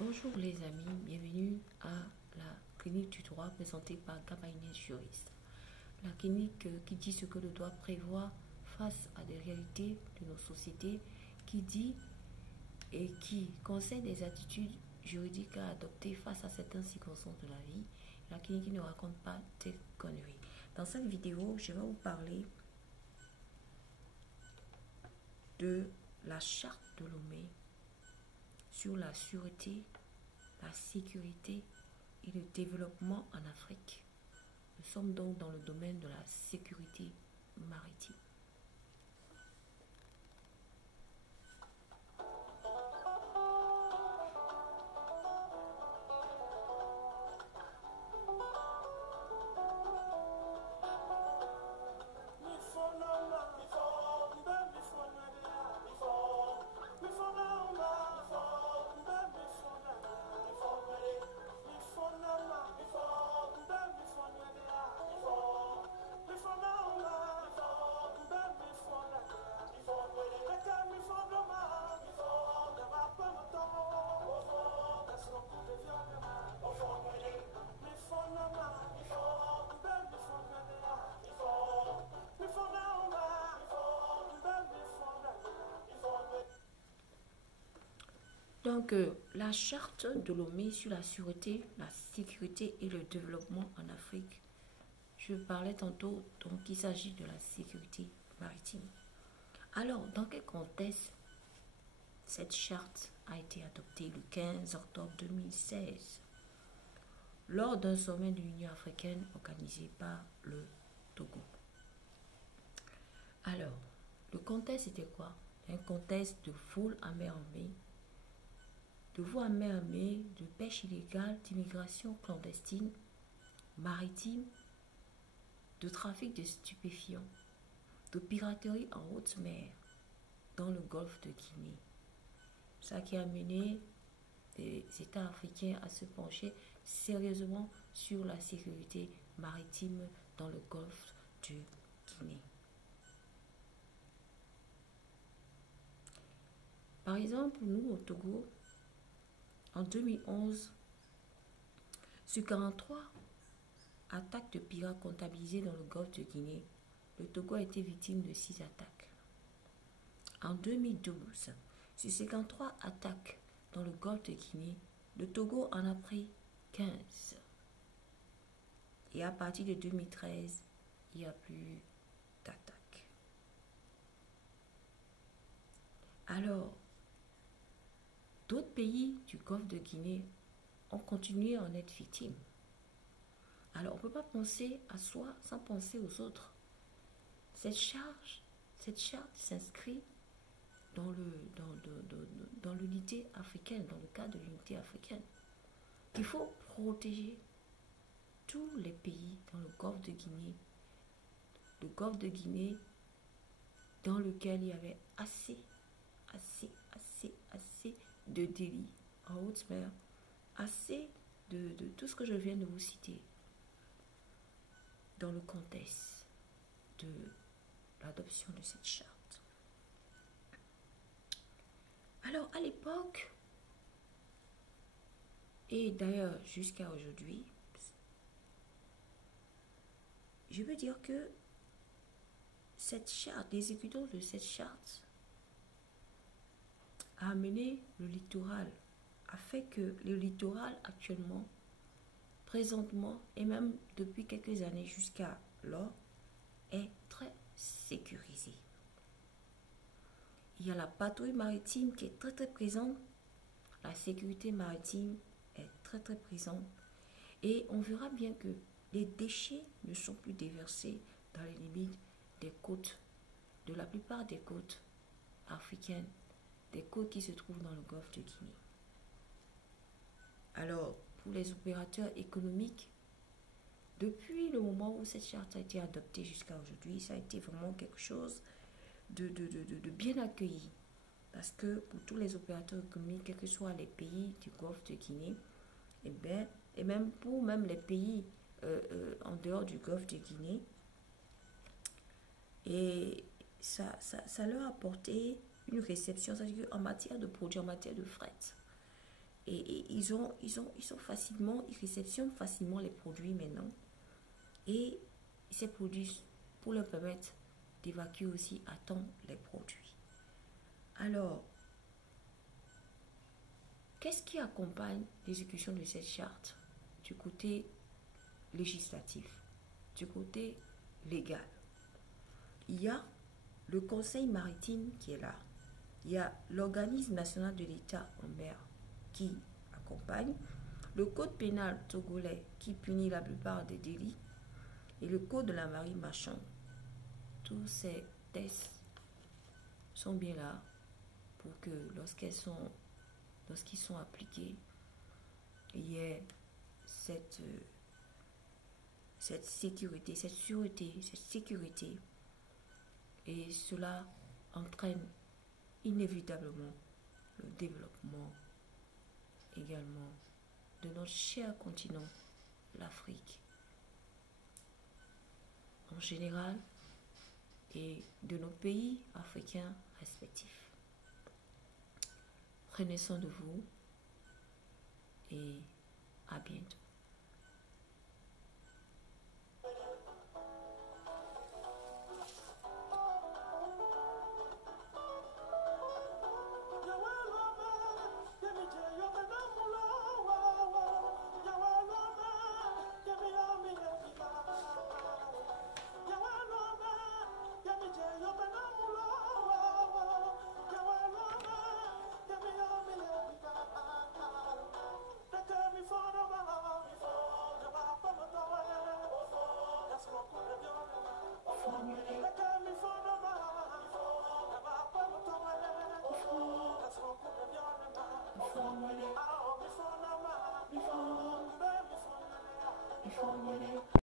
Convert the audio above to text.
Bonjour les amis, bienvenue à la clinique du droit présentée par Gaba Inès Juriste. La clinique qui dit ce que le droit prévoit face à des réalités de nos sociétés, qui dit et qui conseille des attitudes juridiques à adopter face à certaines circonstances de la vie. La clinique ne raconte pas des conneries. Dans cette vidéo, je vais vous parler de la charte de Lomé sur la sûreté, la sécurité et le développement en Afrique. Nous sommes donc dans le domaine de la sécurité maritime. Donc, la charte de Lomé sur la sûreté, la sécurité et le développement en Afrique. Je parlais tantôt, donc il s'agit de la sécurité maritime. Alors, dans quel contexte cette charte a été adoptée le 15 octobre 2016 lors d'un sommet de l'Union africaine organisé par le Togo. Alors, le contexte était quoi? Un contexte de vol à mer armée, de voies à mer armée, de pêche illégale, d'immigration clandestine, maritime, de trafic de stupéfiants, de piraterie en haute mer dans le golfe de Guinée. Ça qui a mené les États africains à se pencher sérieusement sur la sécurité maritime dans le golfe de Guinée. Par exemple, nous au Togo, en 2011, sur 43 attaques de pirates comptabilisées dans le golfe de Guinée, le Togo a été victime de 6 attaques. En 2012, sur 53 attaques dans le golfe de Guinée, le Togo en a pris 15. Et à partir de 2013, il n'y a plus d'attaques. Alors, d'autres pays du golfe de Guinée ont continué à en être victimes. Alors, on ne peut pas penser à soi sans penser aux autres. Cette charte s'inscrit dans l'unité africaine, dans le cadre de l'unité africaine. Il faut protéger tous les pays dans le golfe de Guinée. Le golfe de Guinée dans lequel il y avait assez de délits en haute mer, assez de tout ce que je viens de vous citer dans le contexte de l'adoption de cette charte. Alors, à l'époque, et d'ailleurs jusqu'à aujourd'hui, je veux dire que cette charte, l'exécution de cette charte a amené le littoral, a fait que le littoral actuellement, présentement, et même depuis quelques années jusqu'à là, est très sécurisé. Il y a la patrouille maritime qui est très présente. La sécurité maritime est très présente. Et on verra bien que les déchets ne sont plus déversés dans les limites des côtes, de la plupart des côtes africaines, des côtes qui se trouvent dans le golfe de Guinée. Alors, pour les opérateurs économiques, depuis le moment où cette charte a été adoptée jusqu'à aujourd'hui, ça a été vraiment quelque chose de bien accueilli. Parce que pour tous les opérateurs économiques, quels que soient les pays du golfe de Guinée, et même pour les pays en dehors du golfe de Guinée, et ça leur a apporté une réception, c'est-à-dire en matière de produits, en matière de fret. Et ils ont facilement, ils réceptionnent facilement les produits maintenant. Et ces produits, pour leur permettre d'évacuer aussi à temps les produits. Alors, qu'est-ce qui accompagne l'exécution de cette charte du côté législatif, du côté légal? Il y a le Conseil maritime qui est là. Il y a l'organisme national de l'État en mer qui accompagne, le code pénal togolais qui punit la plupart des délits et le code de la marine marchande. Tous ces textes sont bien là pour que lorsqu'ils sont appliqués, il y ait cette sécurité, cette sûreté, cette sécurité. Et cela entraîne inévitablement le développement également de notre cher continent, l'Afrique en général et de nos pays africains respectifs. Prenez soin de vous et à bientôt.